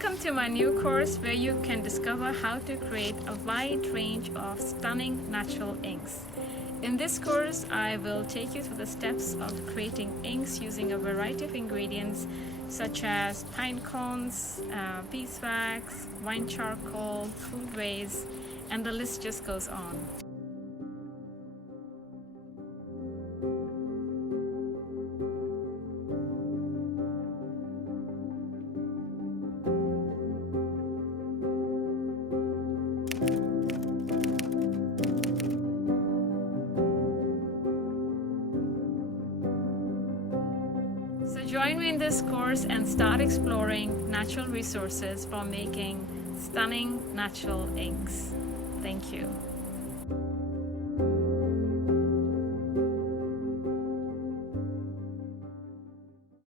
Welcome to my new course where you can discover how to create a wide range of stunning natural inks. In this course, I will take you through the steps of creating inks using a variety of ingredients such as pine cones, beeswax, wine charcoal, food waste, and the list just goes on. So join me in this course and start exploring natural resources for making stunning natural inks. Thank you.